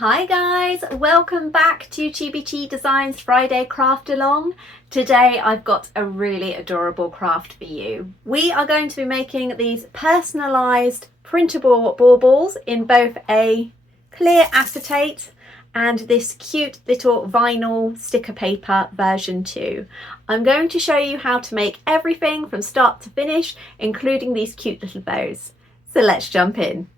Hi guys, welcome back to Chibi Designs Friday Craft Along. Today I've got a really adorable craft for you. We are going to be making these personalised printable baubles in both a clear acetate and this cute little vinyl sticker paper version 2. I'm going to show you how to make everything from start to finish, including these cute little bows. So let's jump in.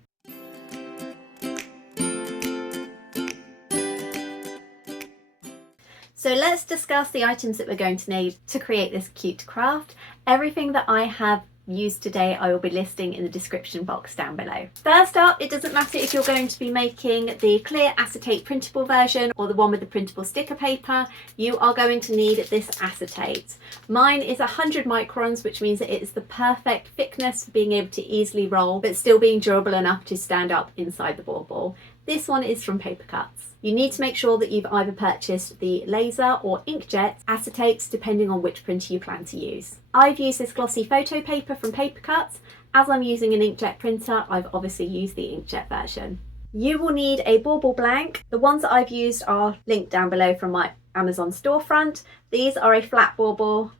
So let's discuss the items that we're going to need to create this cute craft. Everything that I have used today I will be listing in the description box down below. First up, it doesn't matter if you're going to be making the clear acetate printable version or the one with the printable sticker paper, you are going to need this acetate. Mine is 100 microns, which means that it is the perfect thickness for being able to easily roll but still being durable enough to stand up inside the bauble. This one is from PaperCutz. You need to make sure that you've either purchased the laser or inkjet acetates depending on which printer you plan to use. I've used this glossy photo paper from PaperCutz. As I'm using an inkjet printer, I've obviously used the inkjet version. You will need a bauble blank. The ones that I've used are linked down below from my Amazon storefront. These are a flat bauble,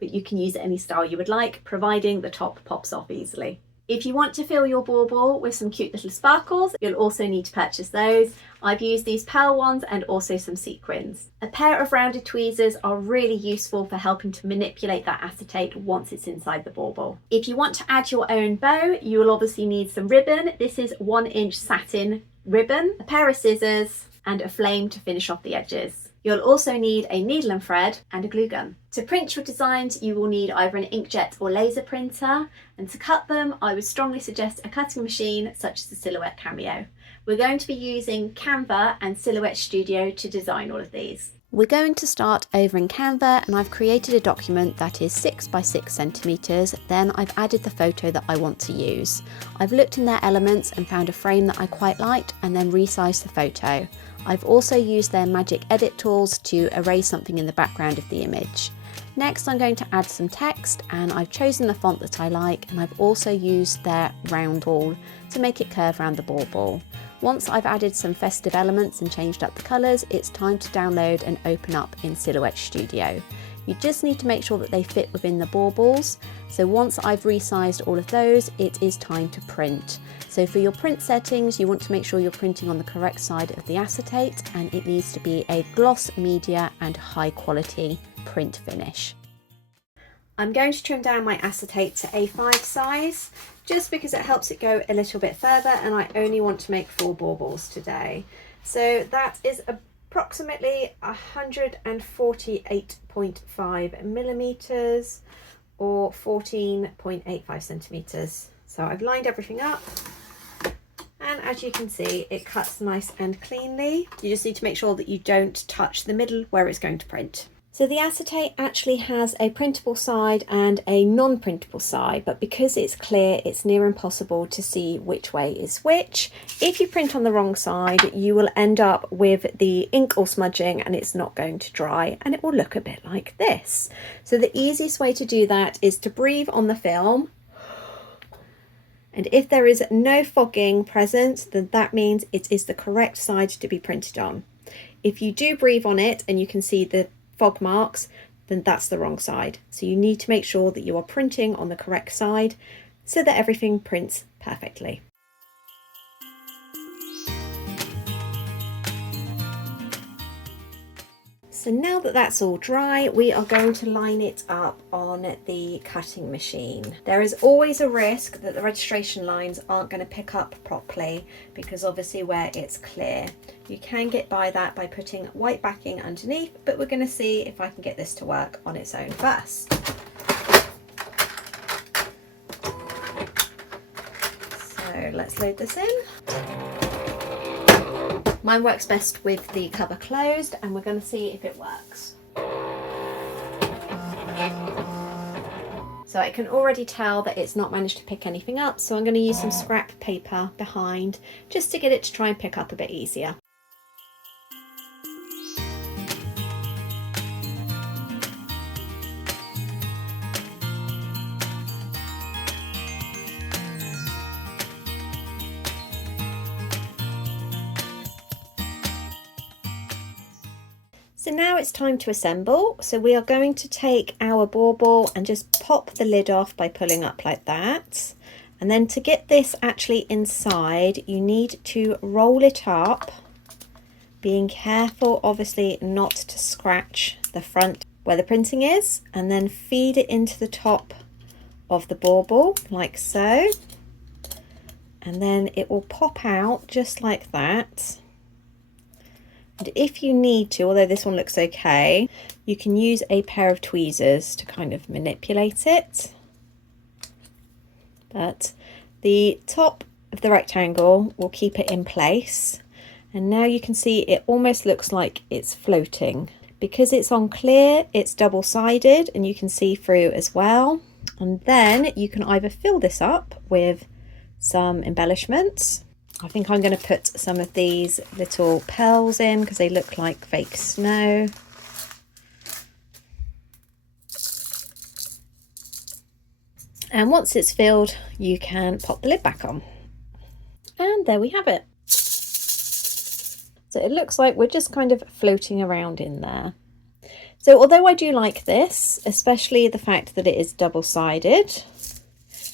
but you can use it any style you would like, providing the top pops off easily. If you want to fill your bauble with some cute little sparkles, you'll also need to purchase those. I've used these pearl ones and also some sequins. A pair of rounded tweezers are really useful for helping to manipulate that acetate once it's inside the bauble. If you want to add your own bow, you will obviously need some ribbon. This is 1-inch satin ribbon, a pair of scissors and a flame to finish off the edges. You'll also need a needle and thread and a glue gun. To print your designs, you will need either an inkjet or laser printer, and to cut them, I would strongly suggest a cutting machine such as the Silhouette Cameo. We're going to be using Canva and Silhouette Studio to design all of these. We're going to start over in Canva, and I've created a document that is 6 by 6 centimeters. Then I've added the photo that I want to use. I've looked in their elements and found a frame that I quite liked and then resized the photo. I've also used their magic edit tools to erase something in the background of the image. Next, I'm going to add some text, and I've chosen the font that I like, and I've also used their round tool to make it curve around the bauble. Once I've added some festive elements and changed up the colours, it's time to download and open up in Silhouette Studio. You just need to make sure that they fit within the baubles. So once I've resized all of those, it is time to print. So for your print settings, you want to make sure you're printing on the correct side of the acetate, and it needs to be a gloss media and high quality print finish. I'm going to trim down my acetate to A5 size just because it helps it go a little bit further, and I only want to make 4 baubles today. So that is approximately 148.5 millimeters or 14.85 centimeters. So I've lined everything up, and as you can see, it cuts nice and cleanly. You just need to make sure that you don't touch the middle where it's going to print. So the acetate actually has a printable side and a non-printable side, but because it's clear, it's near impossible to see which way is which. If you print on the wrong side, you will end up with the ink all smudging and it's not going to dry, and it will look a bit like this. So the easiest way to do that is to breathe on the film. And if there is no fogging present, then that means it is the correct side to be printed on. If you do breathe on it and you can see the fog marks, then that's the wrong side. So you need to make sure that you are printing on the correct side so that everything prints perfectly. So now that that's all dry, we are going to line it up on the cutting machine. There is always a risk that the registration lines aren't going to pick up properly because obviously where it's clear. You can get by that by putting white backing underneath, but we're going to see if I can get this to work on its own first. So let's load this in. Mine works best with the cover closed, and we're going to see if it works. So I can already tell that it's not managed to pick anything up, so I'm going to use some scrap paper behind just to get it to try and pick up a bit easier. So now it's time to assemble. So we are going to take our bauble and just pop the lid off by pulling up like that. And then to get this actually inside, you need to roll it up, being careful obviously not to scratch the front where the printing is, and then feed it into the top of the bauble like so. And then it will pop out just like that. And if you need to, although this one looks okay, you can use a pair of tweezers to kind of manipulate it. But the top of the rectangle will keep it in place. And now you can see it almost looks like it's floating. Because it's on clear, it's double-sided and you can see through as well. And then you can either fill this up with some embellishments. I think I'm going to put some of these little pearls in because they look like fake snow. And once it's filled, you can pop the lid back on. And there we have it. So it looks like we're just kind of floating around in there. So although I do like this, especially the fact that it is double-sided,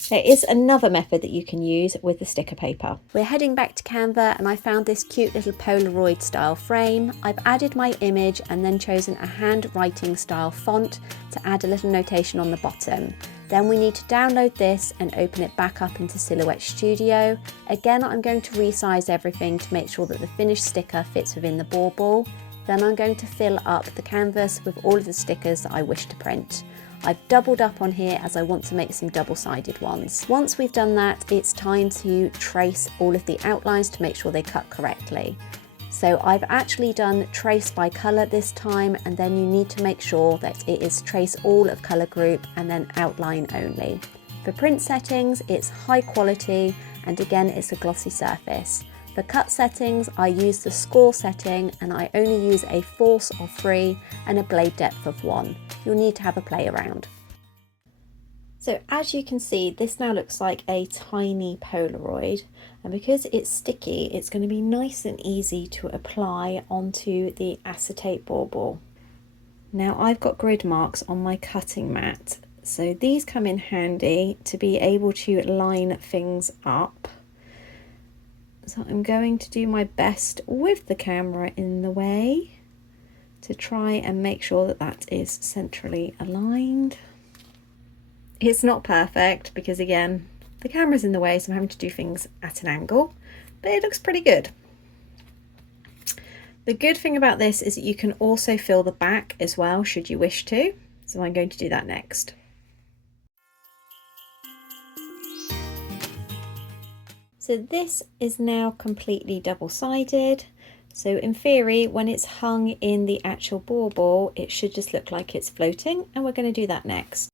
there is another method that you can use with the sticker paper. We're heading back to Canva and I found this cute little Polaroid style frame. I've added my image and then chosen a handwriting style font to add a little notation on the bottom. Then we need to download this and open it back up into Silhouette Studio. Again, I'm going to resize everything to make sure that the finished sticker fits within the bauble. Then I'm going to fill up the canvas with all of the stickers that I wish to print. I've doubled up on here as I want to make some double-sided ones. Once we've done that, it's time to trace all of the outlines to make sure they cut correctly. So I've actually done trace by colour this time, and then you need to make sure that it is trace all of colour group and then outline only. For print settings, it's high quality and again it's a glossy surface. For cut settings, I use the score setting and I only use a force of 3 and a blade depth of 1. You'll need to have a play around. So as you can see, this now looks like a tiny Polaroid, and because it's sticky, it's going to be nice and easy to apply onto the acetate bauble. Now I've got grid marks on my cutting mat, so these come in handy to be able to line things up. So I'm going to do my best with the camera in the way to try and make sure that that is centrally aligned. It's not perfect because again, the camera's in the way, so I'm having to do things at an angle, but it looks pretty good. The good thing about this is that you can also fill the back as well, should you wish to. So I'm going to do that next. So this is now completely double-sided. So in theory, when it's hung in the actual bauble, it should just look like it's floating, and we're going to do that next.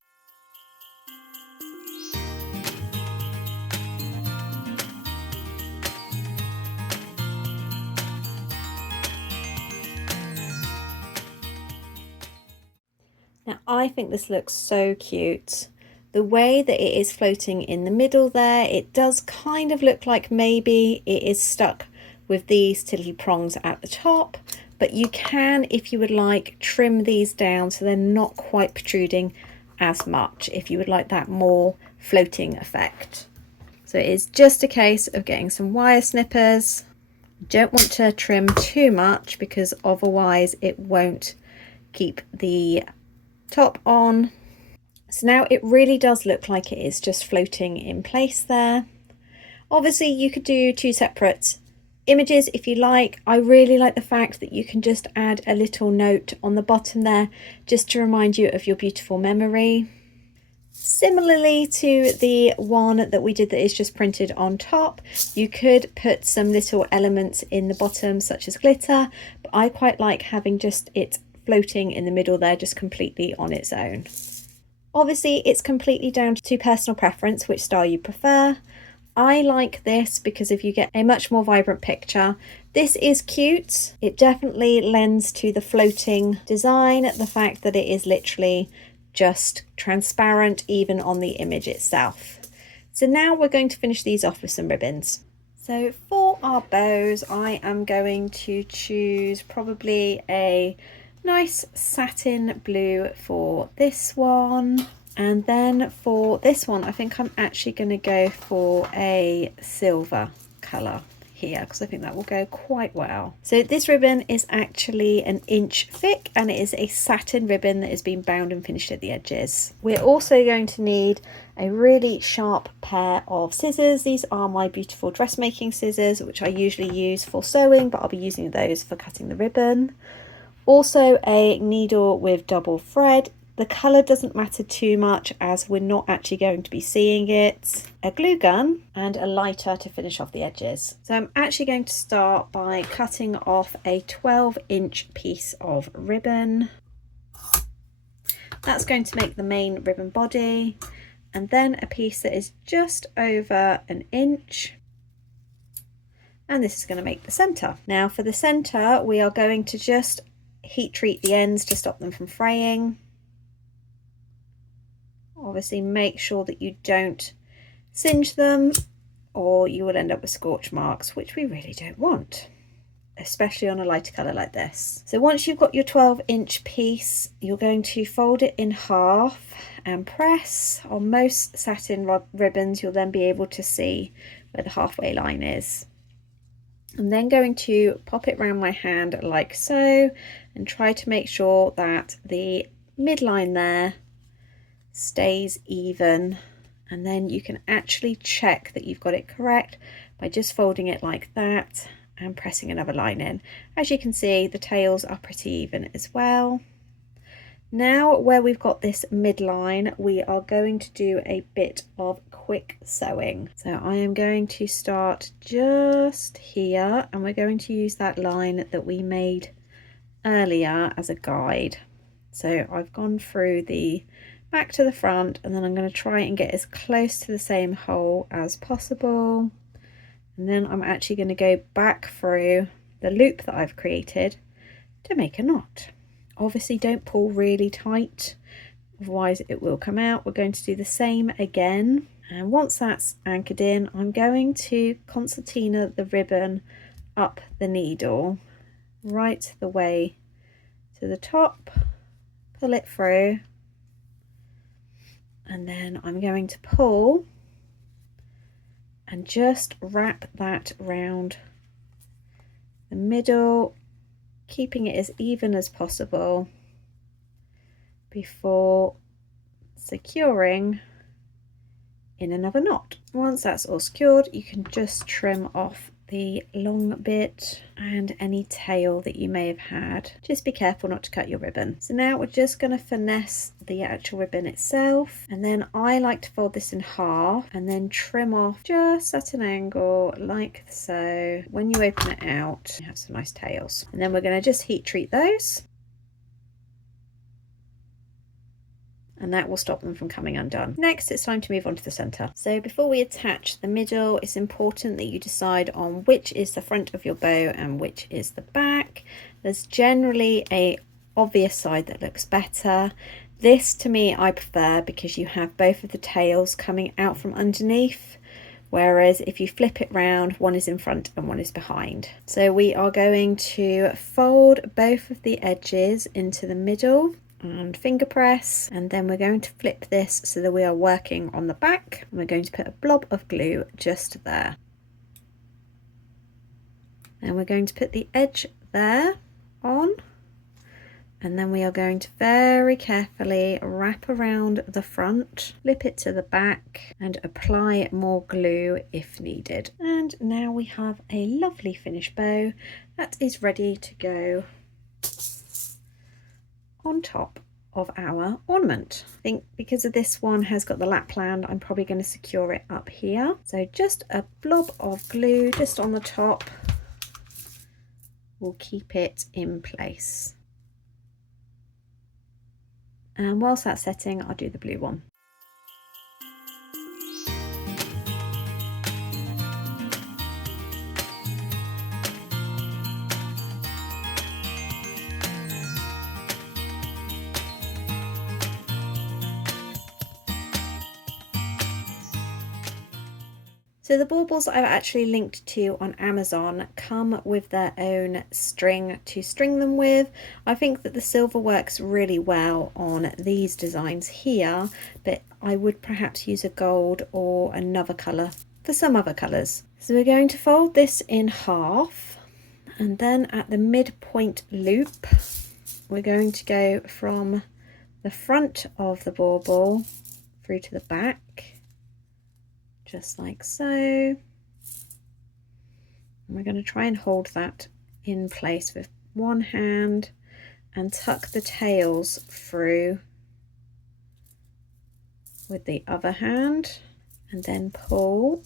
Now I think this looks so cute. The way that it is floating in the middle there, it does kind of look like maybe it is stuck with these little prongs at the top, but you can, if you would like, trim these down so they're not quite protruding as much if you would like that more floating effect. So it's just a case of getting some wire snippers. You don't want to trim too much because otherwise it won't keep the top on. So now it really does look like it is just floating in place there. Obviously you could do 2 separate images if you like. I really like the fact that you can just add a little note on the bottom there just to remind you of your beautiful memory. Similarly to the one that we did that is just printed on top, you could put some little elements in the bottom such as glitter, but I quite like having just it floating in the middle there, just completely on its own. Obviously it's completely down to personal preference which style you prefer. I like this because if you get a much more vibrant picture, this is cute. It definitely lends to the floating design, the fact that it is literally just transparent even on the image itself. So now we're going to finish these off with some ribbons. So for our bows, I am going to choose probably a Nice satin blue for this one. And then for this one, I think I'm actually going to go for a silver colour here, because I think that will go quite well. So this ribbon is actually an inch thick, and it is a satin ribbon that has been bound and finished at the edges. We're also going to need a really sharp pair of scissors. These are my beautiful dressmaking scissors, which I usually use for sewing, but I'll be using those for cutting the ribbon. Also a needle with double thread. The colour doesn't matter too much as we're not actually going to be seeing it. A glue gun and a lighter to finish off the edges. So I'm actually going to start by cutting off a 12-inch piece of ribbon. That's going to make the main ribbon body, and then a piece that is just over an inch. And this is going to make the centre. Now for the centre, we are going to just heat treat the ends to stop them from fraying. Obviously make sure that you don't singe them, or you will end up with scorch marks, which we really don't want, especially on a lighter colour like this. So once you've got your 12-inch piece, you're going to fold it in half and press. On most satin ribbons, you'll then be able to see where the halfway line is. I'm then going to pop it around my hand like so, and try to make sure that the midline there stays even, and then you can actually check that you've got it correct by just folding it like that and pressing another line in. As you can see, the tails are pretty even as well. Now where we've got this midline, we are going to do a bit of quick sewing. So I am going to start just here, and we're going to use that line that we made earlier as a guide. So I've gone through the back to the front, and then I'm going to try and get as close to the same hole as possible, and then I'm actually going to go back through the loop that I've created to make a knot. Obviously don't pull really tight, otherwise it will come out. We're going to do the same again, and once that's anchored in, I'm going to concertina the ribbon up the needle right the way to the top, pull it through, and then I'm going to pull and just wrap that round the middle, keeping it as even as possible before securing in another knot. Once that's all secured, you can just trim off the long bit and any tail that you may have had. Just be careful not to cut your ribbon. So now we're just going to finesse the actual ribbon itself, and then I like to fold this in half and then trim off just at an angle like so. When you open it out, you have some nice tails, and then we're going to just heat treat those, and that will stop them from coming undone. Next, it's time to move on to the center. So before we attach the middle, it's important that you decide on which is the front of your bow and which is the back. There's generally a obvious side that looks better. This, to me, I prefer because you have both of the tails coming out from underneath, whereas if you flip it round, one is in front and one is behind. So we are going to fold both of the edges into the middle and finger press, and then we're going to flip this so that we are working on the back, and we're going to put a blob of glue just there, and we're going to put the edge there on, and then we are going to very carefully wrap around the front, flip it to the back, and apply more glue if needed. And now we have a lovely finished bow that is ready to go on top of our ornament. I think because of this one has got the lapland, I'm probably going to secure it up here. So just a blob of glue just on the top will keep it in place. And whilst that's setting, I'll do the blue one. So the baubles I've actually linked to on Amazon come with their own string to string them with. I think that the silver works really well on these designs here, but I would perhaps use a gold or another colour for some other colours. So we're going to fold this in half, and then at the midpoint loop we're going to go from the front of the bauble through to the back, just like so. And we're going to try and hold that in place with one hand and tuck the tails through with the other hand, and then pull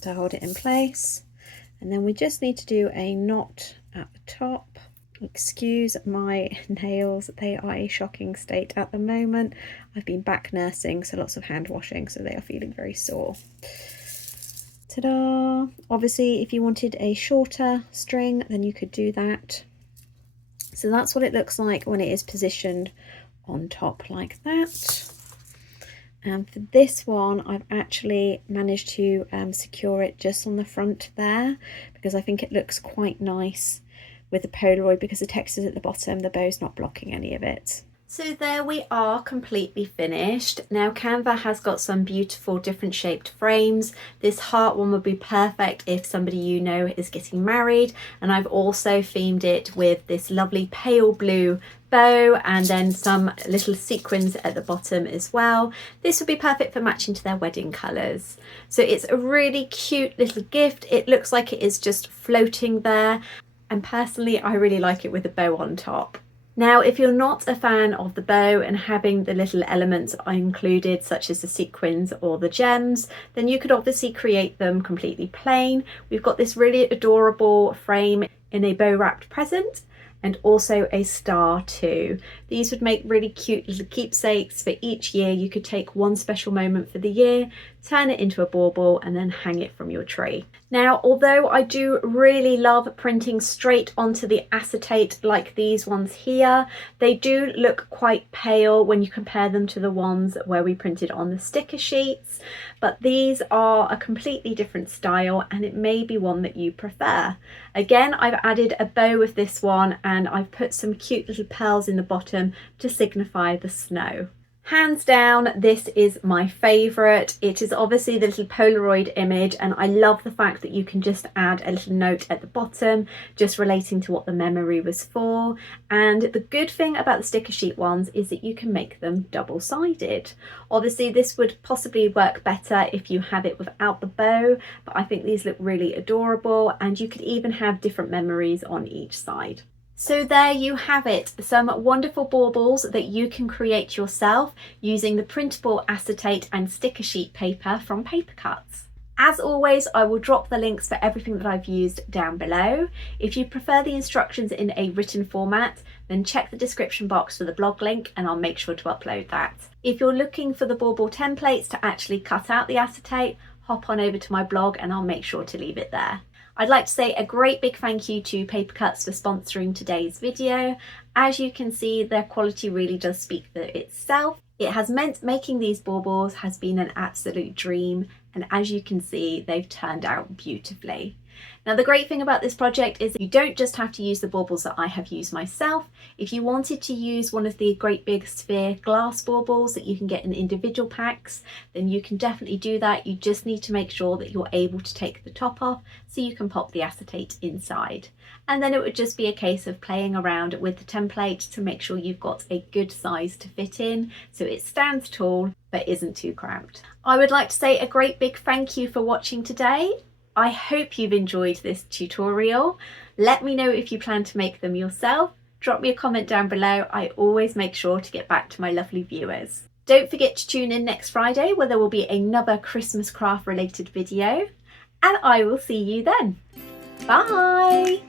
to hold it in place. And then we just need to do a knot at the top. Excuse my nails, they are a shocking state at the moment. I've been back nursing, so lots of hand washing, so they are feeling very sore. Ta-da! Obviously, if you wanted a shorter string, then you could do that. So that's what it looks like when it is positioned on top like that. And for this one, I've actually managed to secure it just on the front there, because I think it looks quite nice with the Polaroid, because the text is at the bottom, the bow's not blocking any of it. So there we are, completely finished. Now Canva has got some beautiful different shaped frames. This heart one would be perfect if somebody you know is getting married, and I've also themed it with this lovely pale blue bow and then some little sequins at the bottom as well. This would be perfect for matching to their wedding colours. So it's a really cute little gift. It looks like it is just floating there, and personally I really like it with a bow on top. Now, if you're not a fan of the bow and having the little elements included, such as the sequins or the gems, then you could obviously create them completely plain. We've got this really adorable frame in a bow wrapped present, and also a star too. These would make really cute little keepsakes for each year. You could take one special moment for the year, turn it into a bauble, and then hang it from your tree. Now, although I do really love printing straight onto the acetate like these ones here, they do look quite pale when you compare them to the ones where we printed on the sticker sheets, but these are a completely different style, and it may be one that you prefer. Again, I've added a bow with this one, and I've put some cute little pearls in the bottom to signify the snow. Hands down, this is my favourite. It is obviously the little Polaroid image, and I love the fact that you can just add a little note at the bottom just relating to what the memory was for. And the good thing about the sticker sheet ones is that you can make them double-sided. Obviously this would possibly work better if you have it without the bow, but I think these look really adorable, and you could even have different memories on each side. So there you have it, some wonderful baubles that you can create yourself using the printable acetate and sticker sheet paper from PaperCutz. As always, I will drop the links for everything that I've used down below. If you prefer the instructions in a written format, then check the description box for the blog link and I'll make sure to upload that. If you're looking for the bauble templates to actually cut out the acetate, hop on over to my blog and I'll make sure to leave it there. I'd like to say a great big thank you to PaperCutz for sponsoring today's video. As you can see, their quality really does speak for itself. It has meant making these baubles has been an absolute dream, and as you can see, they've turned out beautifully. Now, the great thing about this project is that you don't just have to use the baubles that I have used myself. If you wanted to use one of the great big sphere glass baubles that you can get in individual packs, then you can definitely do that. You just need to make sure that you're able to take the top off so you can pop the acetate inside. And then it would just be a case of playing around with the template to make sure you've got a good size to fit in so it stands tall but isn't too cramped. I would like to say a great big thank you for watching today. I hope you've enjoyed this tutorial. Let me know if you plan to make them yourself. Drop me a comment down below. I always make sure to get back to my lovely viewers. Don't forget to tune in next Friday where there will be another Christmas craft related video, and I will see you then. Bye!